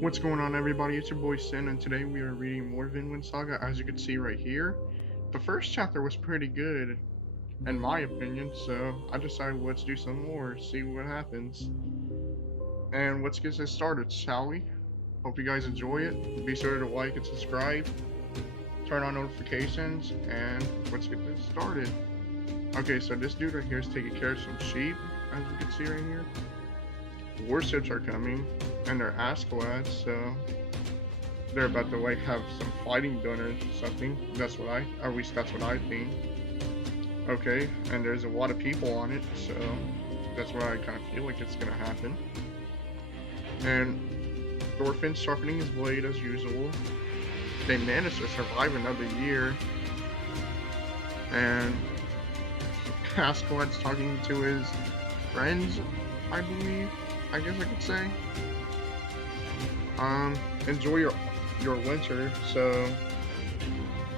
What's going on, everybody? It's your boy Sin, and today we are reading more Vinland Saga. As you can see right here, the first chapter was pretty good, in my opinion, so I decided let's do some more, see what happens. And let's get this started, shall we? Hope you guys enjoy it. Be sure to like and subscribe, turn on notifications, and let's get this started. Okay, so this dude right here is taking care of some sheep, as you can see right here. Warships are coming, and they're Askelads, so they're about to like have some fighting done or something. At least that's what I think. Okay, and there's a lot of people on it, so that's why I kind of feel like it's gonna happen. And Thorfinn sharpening his blade as usual. They managed to survive another year, and Askeladd's talking to his friends, I believe. I guess I could say. Enjoy your winter. So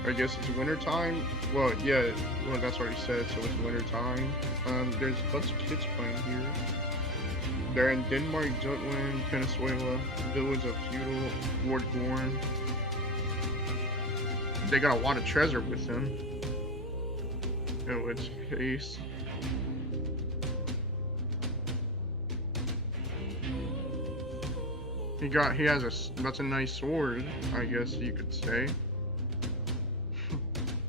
I guess it's winter time. Well, yeah. Well, that's what he said. So it's winter time. There's a bunch of kids playing here. They're in Denmark, Jutland, Venezuela, village of feudal Lord Gorn. They got a lot of treasure with them. In which case, that's a nice sword, I guess you could say.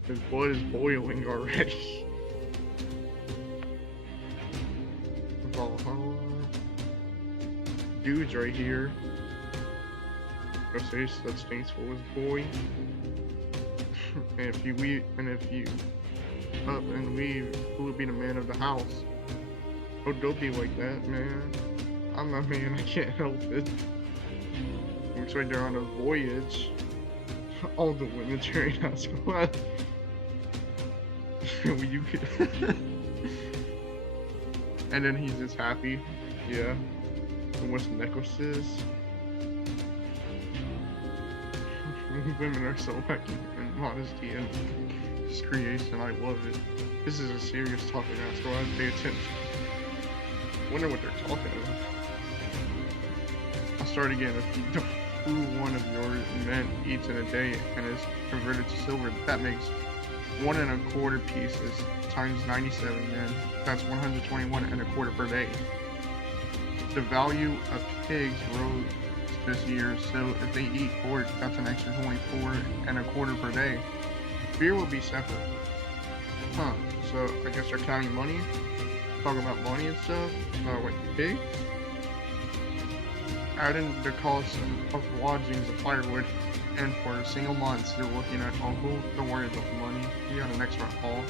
His blood is boiling already. Valhalla. Dude's right here. Ghostface that stinks for his boy. and if you up and leave, who would be the man of the house? Oh, don't be like that, man. I'm a man, I can't help it. Looks like they're on a voyage. All the women cheering us. What? You could. And then he's just happy. Yeah. And what's necklaces? Women are so lacking in modesty and creation. I love it. This is a serious topic, so I have to pay attention. Wonder what they're talking about. I'll start again. If the food one of your men eats in a day and is converted to silver, that makes 1¼ pieces times 97 men. That's 121 and a quarter per day. The value of pigs rose this year, so if they eat pork, that's an extra 24¼ per day. Beer will be separate. Huh, so I guess they're counting money? Talking about money and stuff? Like pig? Adding the cost of lodgings of firewood, and for single months you're looking at Uncle. Don't worry about the money. You got an extra haul.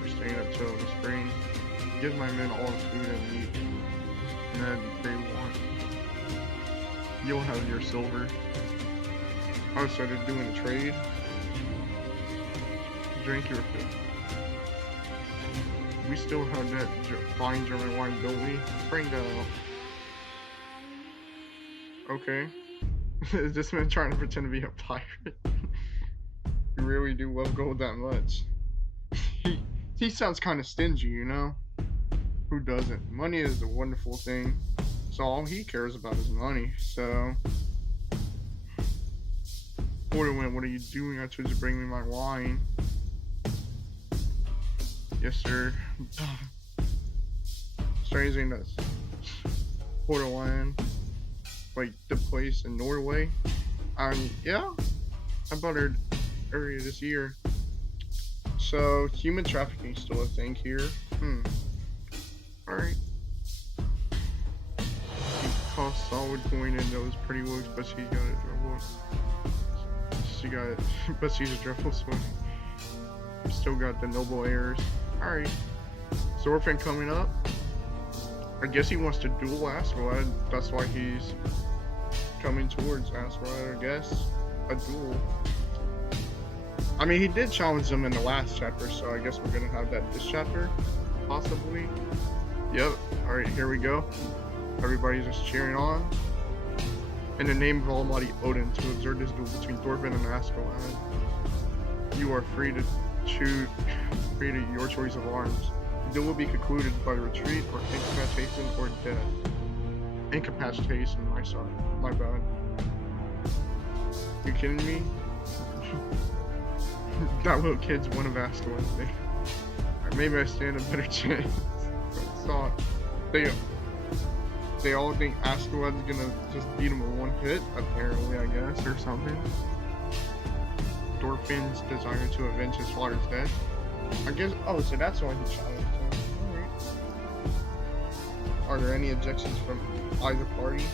We're staying up till the spring. Give my men all the food and meat that they want. You'll have your silver. Oh, so they're doing a trade. Drink your fill. We still have that fine German wine, don't we? Bring that up. Okay. Is this man trying to pretend to be a pirate? You really do love gold that much. He sounds kind of stingy, you know? Who doesn't? Money is a wonderful thing. So all he cares about is money. So, Borderland, what are you doing? I told you to bring me my wine. Yes, sir. Strangely enough, Borderland, like the place in Norway. Yeah, I bought it earlier this year. So human trafficking is still a thing here. Alright. He cost solid coin in those pretty looks, but she got it dreadful. But she's a dreadful swim. Still got the noble heirs. Alright. Thorfinn coming up. I guess he wants to duel Askeladd. That's why he's coming towards Askeladd, I guess. A duel. I mean, he did challenge them in the last chapter, so I guess we're gonna have that this chapter. Possibly. Yep. Alright, here we go. Everybody's just cheering on. In the name of Almighty Odin, to exert this duel between Thorfinn and Askeladd. You are free to choose your choice of arms. The duel will be concluded by retreat or incapacitation or death. Incapacitation, my side. My bad. You kidding me? That little kid's one of Asco Wednesday. Maybe I stand a better chance. So they all think Askeladd's gonna just beat him with one hit, apparently, I guess, or something. Thorfinn's desire to avenge his father's death. I guess. Oh, so that's why he challenged him. Alright. Are there any objections from either party?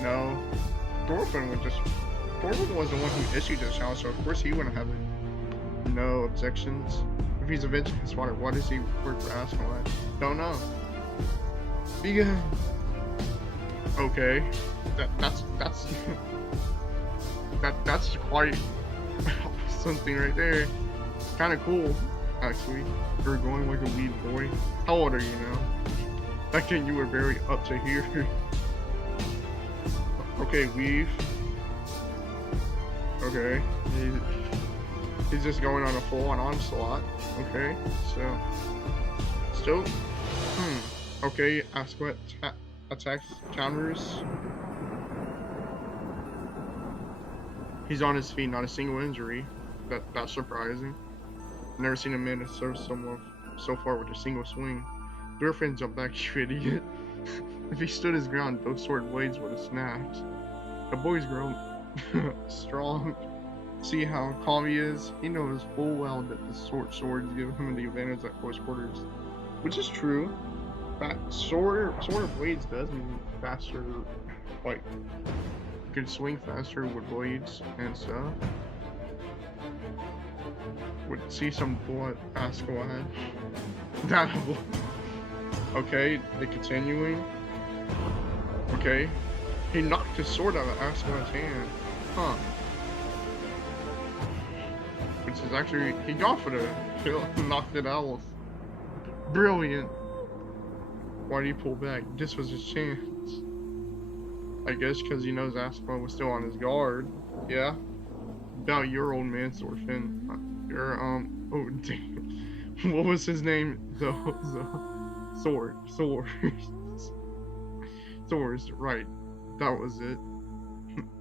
No. Thorfinn was the one who issued the challenge, so of course he wouldn't have it. No objections. If he's avenging his father, why does he work for Askeladd? Don't know. Because okay, that's quite something right there. Kind of cool, actually. You're going like a lead boy. How old are you now? Back then you were very up to here. Okay, weave. Okay, he's just going on a full-on onslaught. Okay, so still, okay, Askeladd attacks, counters. He's on his feet, not a single injury. That's surprising. Never seen a man serve someone so far with a single swing. Thorfinn jumped back, you idiot. If he stood his ground, both sword blades would have snapped. The boy's grown strong. See how calm he is? He knows full well that the swords give him the advantage at close quarters. Which is true. Sword of blades does mean faster, like, you can swing faster with blades and stuff. Would see some blood, Askeladd. That okay, they're continuing. Okay. He knocked his sword out of Askeladd's hand. Huh. Which is actually, he got for the kill, knocked it out. Brilliant. Why did he pull back? This was his chance. I guess because he knows Askeladd was still on his guard. Yeah. About your old man, Thorfinn. Your, oh, damn. What was his name? The Thor's, right. That was it.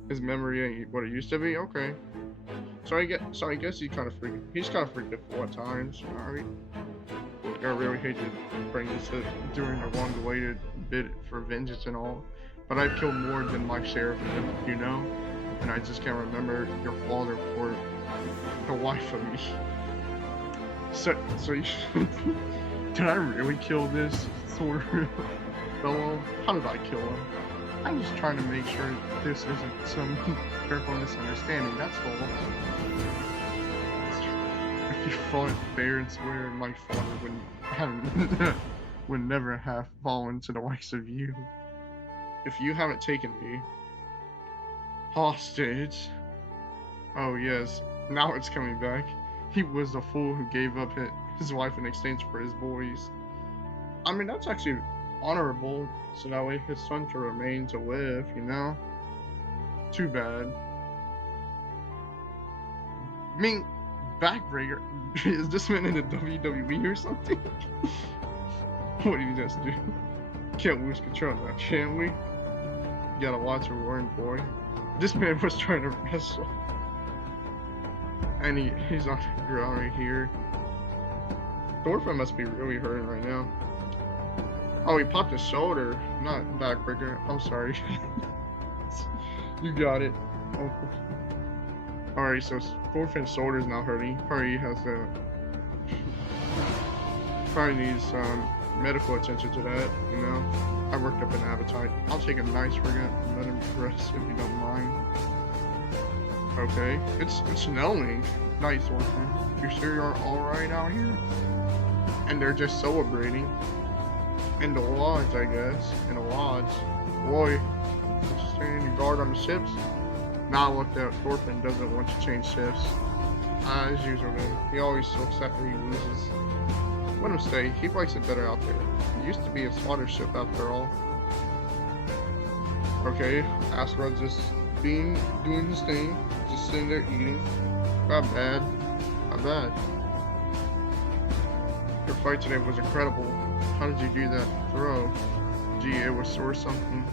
His memory ain't what it used to be? Okay. So I guess he's kind of forgetful at times, alright? I really hate to bring this up during a long-awaited bid for vengeance and all, but I've killed more than my share of them, you know? And I just can't remember your father for the life of me. So you did I really kill this sort of fellow? How did I kill him? I'm just trying to make sure this isn't some careful misunderstanding, that's all. If you fought fair and square, my father would never have fallen to the likes of you. If you haven't taken me hostage. Oh yes, now it's coming back. He was a fool who gave up his wife in exchange for his boys. I mean, that's actually honorable, so that way his son can remain to live, you know? Too bad. I mean, backbreaker. Is this man in the WWE or something? What did you just do? Can't lose control now, can we? You gotta watch your word, boy. This man was trying to wrestle. And he's on the ground right here. Thorfinn must be really hurting right now. Oh, he popped his shoulder, not backbreaker. I'm sorry. You got it. Oh. Alright, so Thorfinn's shoulder's not hurting. Probably has a... Probably needs medical attention to that, you know? I worked up an appetite. I'll take a nice ring and let him rest if you don't mind. Okay, it's snowing. Nice, Thorfinn. You sure you're alright out here? And they're just celebrating. In the lodge, I guess. In the lodge. Boy, standing your guard on the ships. Now I looked out. Thorfinn doesn't want to change shifts. As usual, man. He always looks after he loses. Let him stay. He likes it better out there. It used to be his father's ship after all. Okay, Askeladd's just doing his thing. Just sitting there eating. Not bad. Not bad. Your fight today was incredible. How did you do that throw? Gee, it was or something.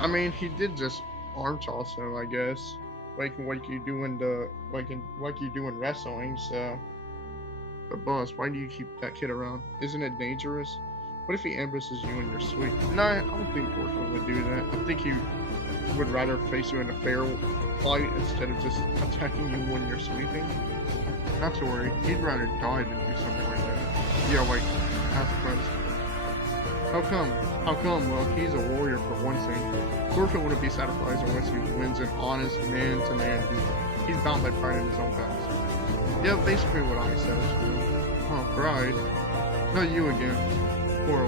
I mean, he did just arm toss him, I guess, like you do in the like you do in wrestling. So, but boss, why do you keep that kid around? Isn't it dangerous? What if he ambushes you in your sleep? No, I don't think Orphan would do that. I think he would rather face you in a fair fight instead of just attacking you when you're sleeping. Not to worry, he'd rather die than do something like that. Yeah, like, ask friends. How come? How come? Well, he's a warrior for one thing. Thorfinn wouldn't be satisfied unless he wins an honest man-to-man duel. He's bound by pride in his own past. Yeah, basically what I said is true. Oh, pride? Not you again. Poor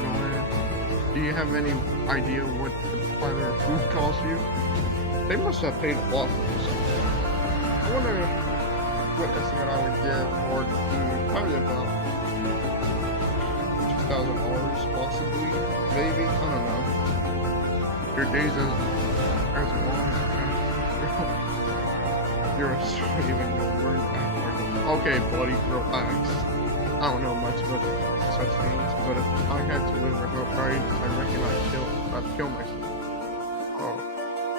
the land. Do you have any idea what the platter of food cost you? They must have paid a lot for this. I wonder what estimate I would give for the food. Probably about $2,000, possibly, maybe. I don't know. Your days as long as you're a slave and your word back. Okay, buddy, relax. I don't know much about such things, but if I had to live without pride, I reckon I'd kill myself. Oh,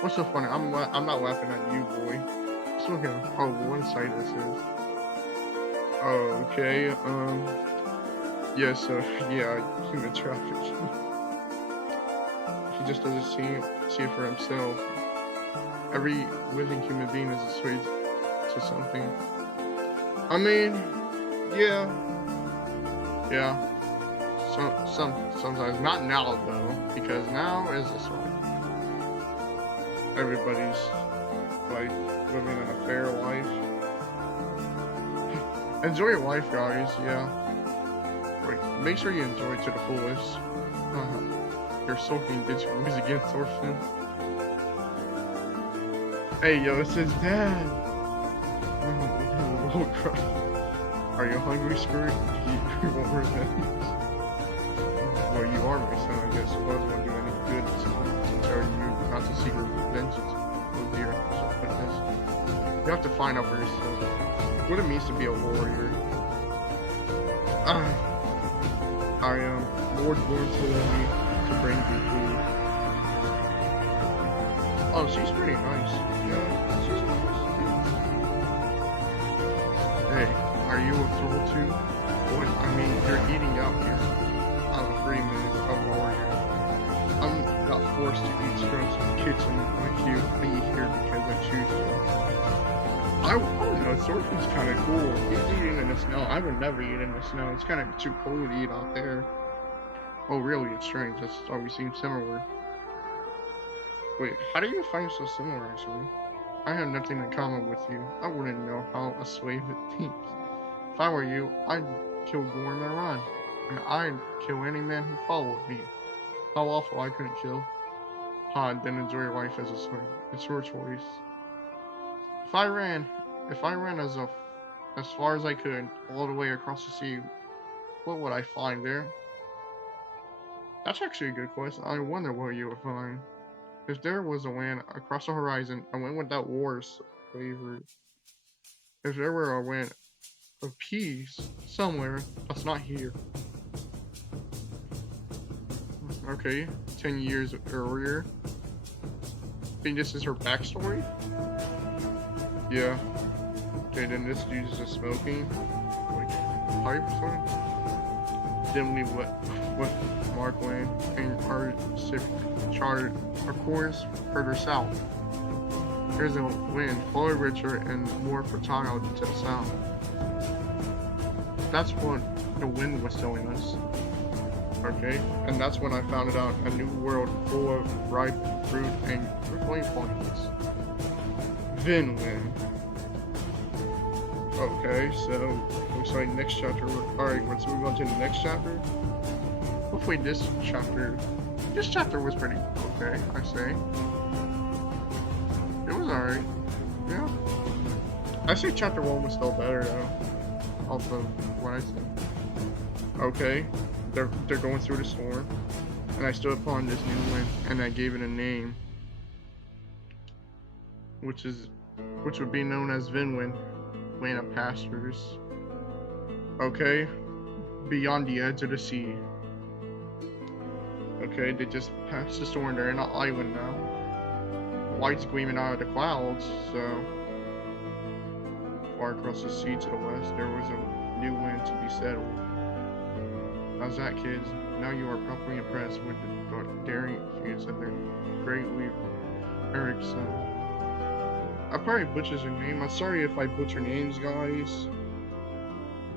what's so funny? I'm not laughing at you, boy. Just look at how one-sided this is. Oh, okay. Yeah, so yeah, human trafficking. He just doesn't see it for himself. Every living human being is a slave to something. I mean, yeah. Sometimes not now though, because now is this way. Everybody's like living in a fair life. Enjoy your life, guys. Yeah. Like, make sure you enjoy it to the fullest. You're sulking bitch moves against Thorfinn. Hey, yo, it's his dad. Oh, crap. Are you hungry, Screw? You want revenge? Well, you are my son, I guess. Suppose won't do any good to tell you not to seek revenge. Oh dear, you have to find out for yourself what it means to be a warrior. I am Lord Born told me to bring you food. Oh, she's pretty nice. Yeah, she's nice. Hey, are you a troll too? What? I mean, you're eating out here. I'm a free man, a warrior. I'm not forced to eat scraps in the kitchen like you. I eat here because I choose to. I don't know, Thorfinn's kind of cool. He's eating in the snow. I would never eat in the snow. It's kind of too cold to eat out there. Oh, really? It's strange. That's why we seem similar. Wait, how do you find so similar, actually? I have nothing in common with you. I wouldn't know how a slave thinks. If I were you, I'd kill Gorm and run. And I'd kill any man who followed me. How awful I couldn't kill. Then enjoy your life as a slave. It's your choice. If I ran as far as I could, all the way across the sea, what would I find there? That's actually a good question. I wonder what you would find. If there was a land across the horizon, a land without wars, slavery. If there were a land of peace somewhere that's not here. Okay, 10 years earlier. Think this is her backstory? Yeah. Okay, then this dude is just smoking. Like, pipe or something? Dimly with Markland and our charted a course further south. Here's a wind, far richer and more fertile to the south. That's what the wind was telling us. Okay, and that's when I found out a new world full of ripe fruit and rippling points. Vinland. Okay, so looks like next chapter. Alright, let's move on to the next chapter. Hopefully this chapter was pretty okay, I say. It was alright. Yeah. I say chapter 1 was still better though. Also, what I said. Okay. They're going through the storm. And I stood upon this new wind and I gave it a name. Which would be known as Vinland, land of pastures. Okay. Beyond the edge of the sea. Okay, they just passed the storm. They're in an island now. Light's gleaming out of the clouds, so far across the sea to the west, there was a new wind to be settled. How's that, kids? Now you are properly impressed with the daring feats of their great leader, Ericsson. I probably butchered your name. I'm sorry if I butcher names, guys.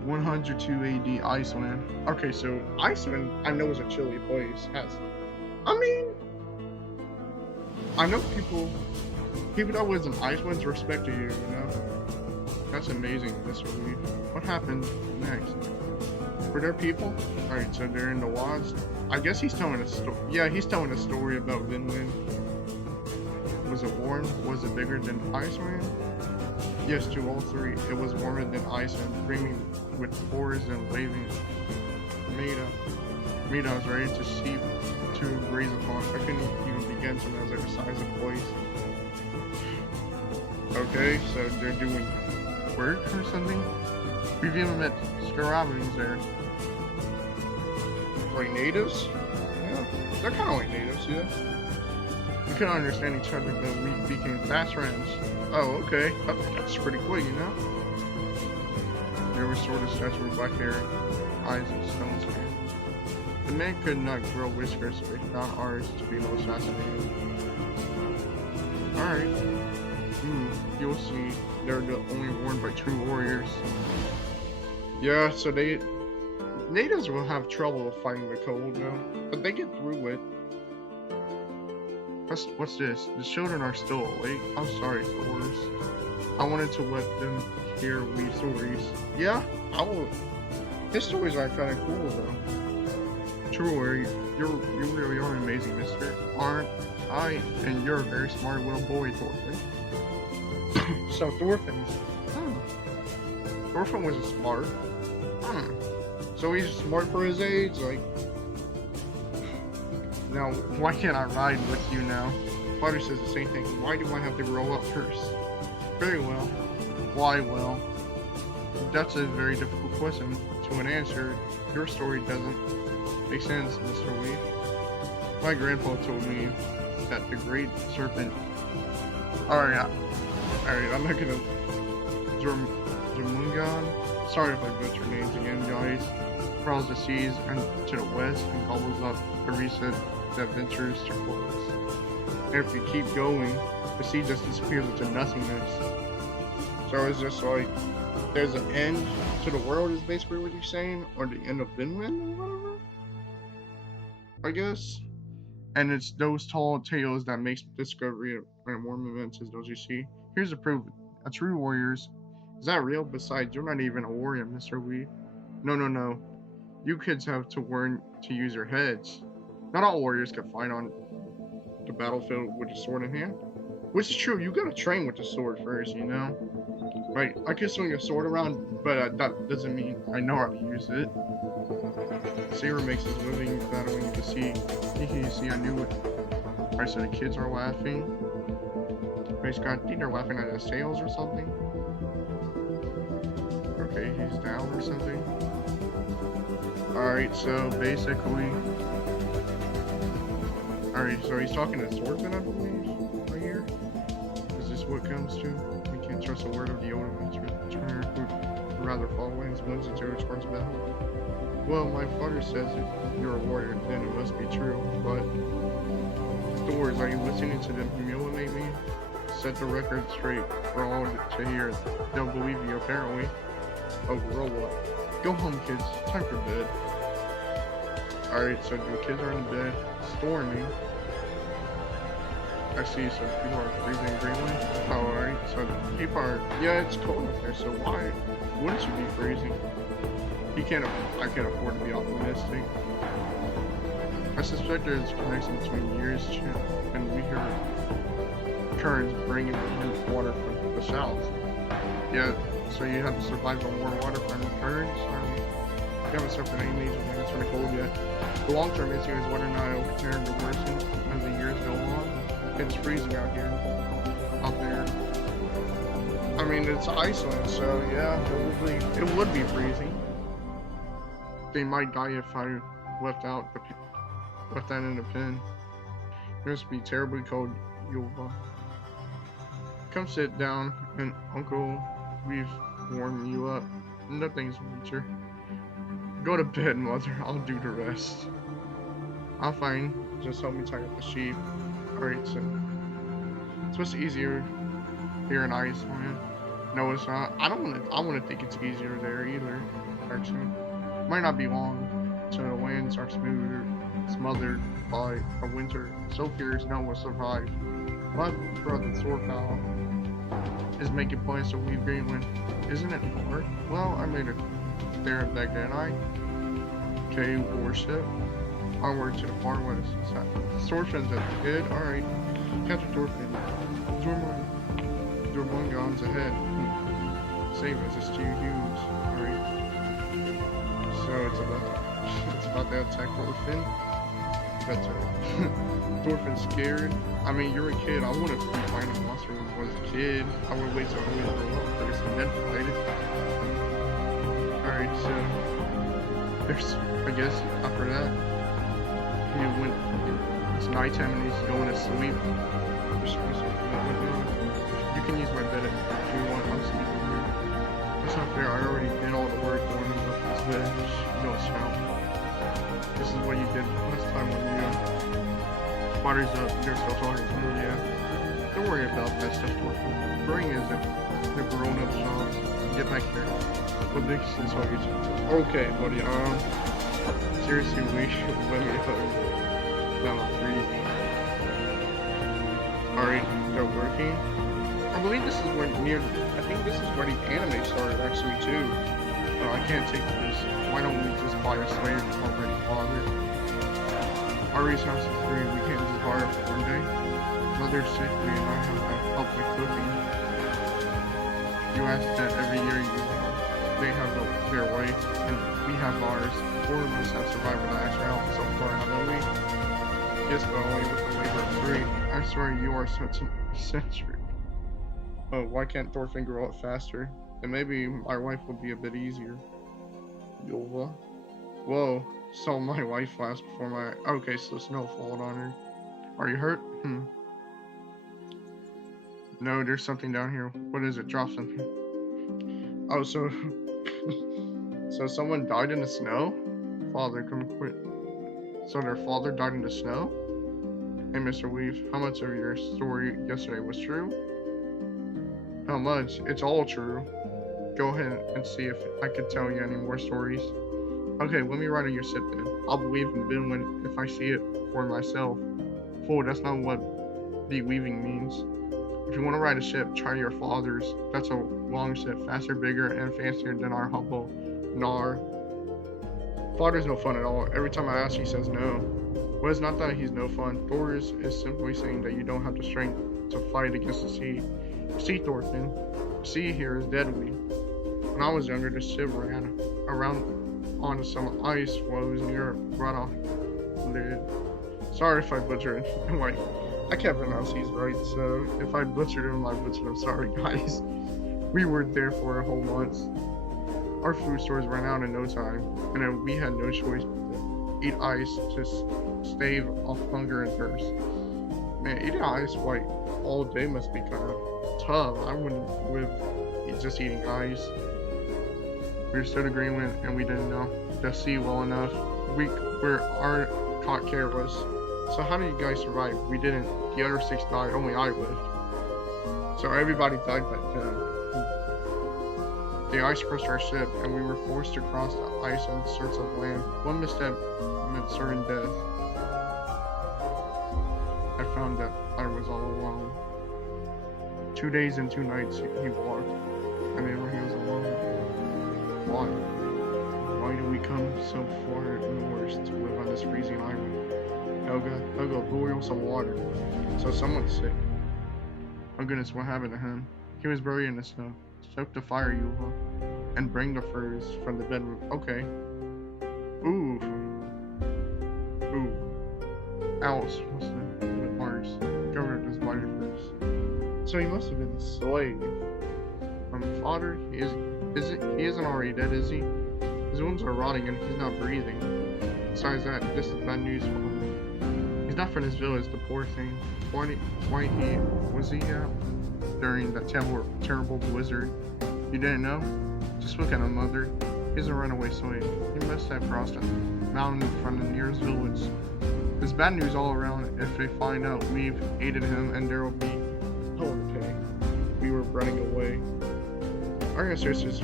102 AD, Iceland. Okay, so Iceland, I know is a chilly place. I mean, I know people that was in Iceland respected you, you know? That's amazing, Mr. Lee. What happened next? Were there people? Alright, so they're in the wilds. I guess he's telling a story. Yeah, he's telling a story about Vinland. Was it warm? Was it bigger than Iceland? Yes, to all three. It was warmer than Iceland, brimming with forests and waving meadows ready to see, to graze upon. I couldn't even begin to know like the size of the place. Okay, so they're doing work or something? We've even met Scarabins there. Like natives? Yeah, they're kind of like natives, yeah. We couldn't understand each other, but we became fast friends. Oh, okay. That's pretty quick, you know? They were sort of stretched with black hair, eyes and stone skin. The man could not grow whiskers, so he found ours to be most fascinating. Alright. You'll see. They're the only worn by true warriors. Yeah, so natives will have trouble fighting the cold now, but they get through it. What's this? The children are still awake. I'm sorry, Thors. I wanted to let them hear Lee's stories. Yeah, I will. His stories are kind of cool though. True warrior, you really are amazing, mister. Aren't I? And you're a very smart little boy, Thorfinn. So Thorfinn was a smart. So he's smart for his age, like. Now, why can't I ride with you now? Father says the same thing. Why do I have to grow up first? Very well. Why well? That's a very difficult question to an answer. Your story doesn't make sense, Mr. Lee. My grandpa told me that the great serpent. Alright, I'm not gonna. Jormungan? Sorry if I butcher names again, guys. Prowls the seas and to the west and gobbles up the recent that ventures to close. And if you keep going, the sea just disappears into nothingness. So it's just like there's an end to the world is basically what you're saying, or the end of Vinland or whatever. I guess. And it's those tall tales that makes discovery and warm events as those you see. Here's the proof. A true warriors. Is that real? Besides, you're not even a warrior, Mr. Lee. No. You kids have to learn to use your heads. Not all warriors can fight on the battlefield with a sword in hand. Which is true, you gotta train with the sword first, you know? Right, I can swing a sword around, but that doesn't mean I know how to use it. Saber makes his living battling the sea. See, I knew it. Alright, so the kids are laughing. I think they're laughing at his sails or something. Okay, he's down or something. Alright, so basically. Alright, so he's talking to swordsman, I believe, right here. Is this what comes to? We can't trust a word of the old ones. Return would rather follow his wounds into a towards battle. Well, my father says if you're a warrior, then it must be true, but. Thors, are you listening to them humiliate me? Set the record straight for all to hear. They'll believe you, apparently. Oh, grow up. Go home, kids. Time for bed. Alright, so the kids are in bed. Storming. I see, so people are freezing in Greenland. Oh, alright, so people are. Yeah, it's cold up there, so why wouldn't you be freezing? I can't afford to be optimistic. I suspect there's a connection between years and we hear currents bringing water from the south. Yeah, so you have to survive on warm water from the currents. You haven't suffered any major damage from the cold yet. The long-term issue is whether or not it will continue to worsen as the years go on. It's freezing out there. I mean, it's Iceland, so yeah, it would be freezing. They might die if I left out the Put that in a pen. It must be terribly cold, Yulva. Come sit down, and Uncle, we've warmed you up. Nothing's winter. Go to bed, Mother. I'll do the rest. I'm fine. Just help me tie up the sheep. Alright, so it's much easier here in Iceland. No, it's not. I wanna think it's easier there either. Actually. Might not be long till the lands are smothered by a winter so fierce no one will survive. My brother Thorpal is making plans to leave Greenland. Isn't it far? Well, I made it there back then. Okay, warship. Onward to the far west. Thorfinn's at the head. Alright. Captain Thorfinn. Jormungand's ahead. Same as it's 2 Hughes. Alright. So it's about to attack Thorfinn. That's right. Thorfinn's scared. I mean, you're a kid. I wouldn't be fighting a monster when I was a kid. I would wait till I was grown up, but it's then fight it. Alright, so there's, I guess, after that, he went, it's nighttime and he's going to sleep. You can use my bed if you want. I'm sleeping here. That's not fair. I already did all the work for him up his bed. Don't shout. This is what you did last time when you spiders up. You're still talking to me, yeah. Don't worry about that stuff. Bring is it. The grown-up jobs. Get back here. What this is what you're talking. Okay, buddy. Seriously, we should let me home. Now I'm freezing. Alright, they're working. I believe this is where I think this is where the anime started actually too. I can't take this. Why don't we just buy a slave already, father? Ari's house is free. We can't just borrow it for one day. Mother's sickly and I have to help with cooking. You ask that every year they have their way, and we have ours. 4 of us have survived without extra help so far, haven't we? Yes, but only with the labor of 3. I swear you are such an eccentric. Oh, why can't Thorfinn grow up faster? And maybe my life will be a bit easier. Yulva. Whoa, saw my life last before my... Okay, so snow followed on her. Are you hurt? No, there's something down here. What is it? Drop something. Oh, so... so someone died in the snow? Father, come quick. So their father died in the snow? Hey, Mr. Weave, how much of your story yesterday was true? How much? It's all true. Go ahead and see if I could tell you any more stories. Okay, let me write on your ship then. I'll believe in Vinland if I see it for myself. Fool, that's not what the weaving means. If you want to ride a ship, try your father's. That's a long ship, faster, bigger, and fancier than our humble Nar. Father's no fun at all. Every time I ask, he says no. Well, it's not that he's no fun. Thor is simply saying that you don't have the strength to fight against the sea. Sea, Thorfinn. Sea here is deadly. When I was younger, the ship ran around onto some ice floes near Rada. Sorry if I butchered. Like, I can't pronounce these right, so if I butchered them, I butchered them. Sorry, guys. We were there for a whole month. Our food stores ran out in no time, and then we had no choice but to eat ice to stave off hunger and thirst. Man, eating ice white all day must be kind of tough. I wouldn't live just eating ice. We were still to Greenland, and we didn't know the sea well enough. Where our caught care was. So how did you guys survive? We didn't. The other 6 died. Only I lived. So everybody died back then. The ice crushed our ship, and we were forced to cross the ice in search of land. One misstep meant certain death. I found that I was all alone. 2 days and 2 nights he walked, and he was alone. Why? Why do we come so far north to live on this freezing island? Helga, boil some water. So someone's sick. Oh goodness, what happened to him? He was buried in the snow. Stoke the fire, Yulva, and bring the furs from the bedroom. Okay. Ooh. Alice, what's the Mars? Governor does buy your furs. So he must have been a slave. Father, he isn't already dead, is he? His wounds are rotting and he's not breathing. Besides that, this is bad news for him. He's not from his village, the poor thing. Why he was he during that terrible blizzard? You didn't know? Just look at him, mother. He's a runaway slave. He must have crossed a mountain from the nearest village. There's bad news all around if they find out we've aided him, and there will be hell to pay. We were running away. Our ancestors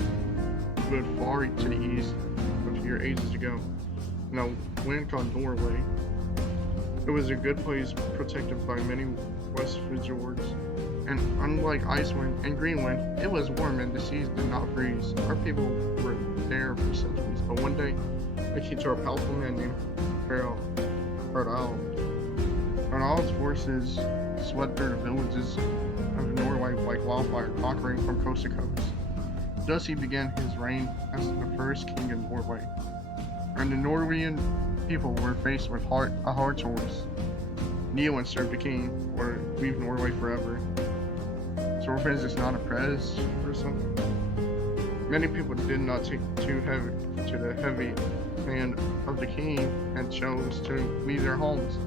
lived far to the east a few ages ago, in a land called Norway. It was a good place protected by many west fjords, and unlike Iceland and Greenland, it was warm and the seas did not freeze. Our people were there for centuries, but one day they came to a powerful man named Harald, and all its forces swept through the villages of Norway like wildfire, conquering from coast to coast. Thus he began his reign as the first king of Norway, and the Norwegian people were faced with a hard choice: kneel and serve the king, or leave Norway forever. Thorfinn is not oppressed or something. Many people did not take too heavy to the heavy hand of the king and chose to leave their homes.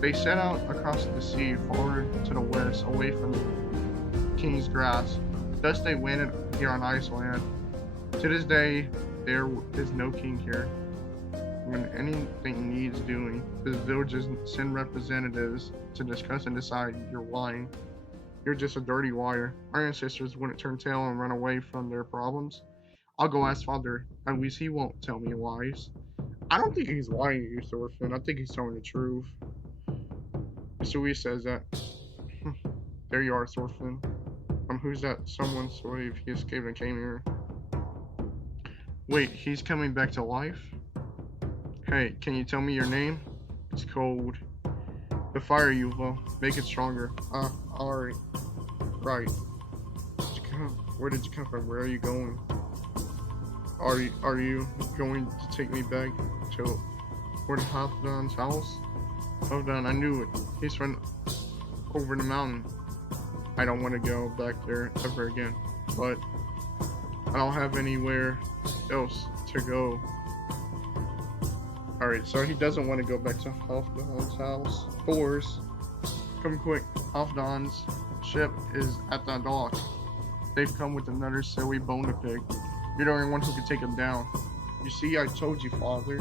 They set out across the sea far to the west, away from the king's grasp. Thus they landed here on Iceland. To this day, there is no king here. When anything needs doing, the villages send representatives to discuss and decide. You're lying. You're just a dirty liar. Our ancestors wouldn't turn tail and run away from their problems. I'll go ask father. At least he won't tell me lies. I don't think he's lying to you, Thorfinn. I think he's telling the truth. So he says that. There you are, Thorfinn. Who's that? Someone's slave. He escaped and came here. Wait, he's coming back to life? Hey, can you tell me your name? It's cold. The fire you will make it stronger. Alright. Right. Where did you come from? Where are you going? Are you going to take me back to Halfdan's house? Halfdan, I knew it. He's from over the mountain. I don't want to go back there ever again, but I don't have anywhere else to go. Alright, so he doesn't want to go back to Halfdan's house. Thors, come quick. Halfdan's ship is at the dock. They've come with another silly bone to pick. You're the only one who can take him down. You see, I told you, father.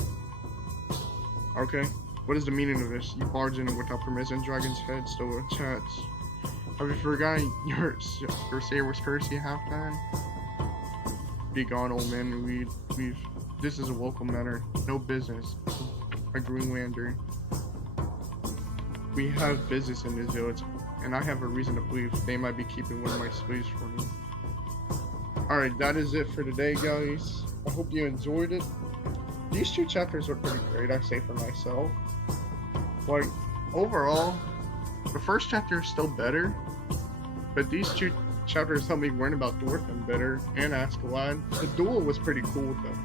Okay, what is the meaning of this? You barge in without permission, dragon's head still attached. Have you forgotten your sailor's curse you have done? Be gone, old man. This is a local matter. No business. A Greenlander. We have business in this village, and I have a reason to believe they might be keeping one of my slaves for me. Alright, that is it for today, guys. I hope you enjoyed it. These two chapters were pretty great, I say for myself. Like, overall, the first chapter is still better, but these two chapters helped me learn about Thorfinn better and Askeladd. The duel was pretty cool though.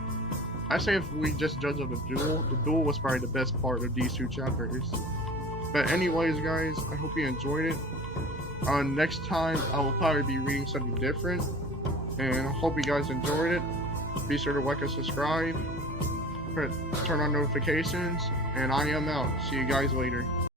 I say if we just judge of the duel was probably the best part of these two chapters. But anyways, guys, I hope you enjoyed it. Next time, I will probably be reading something different, and I hope you guys enjoyed it. Be sure to like and subscribe, turn on notifications, and I am out. See you guys later.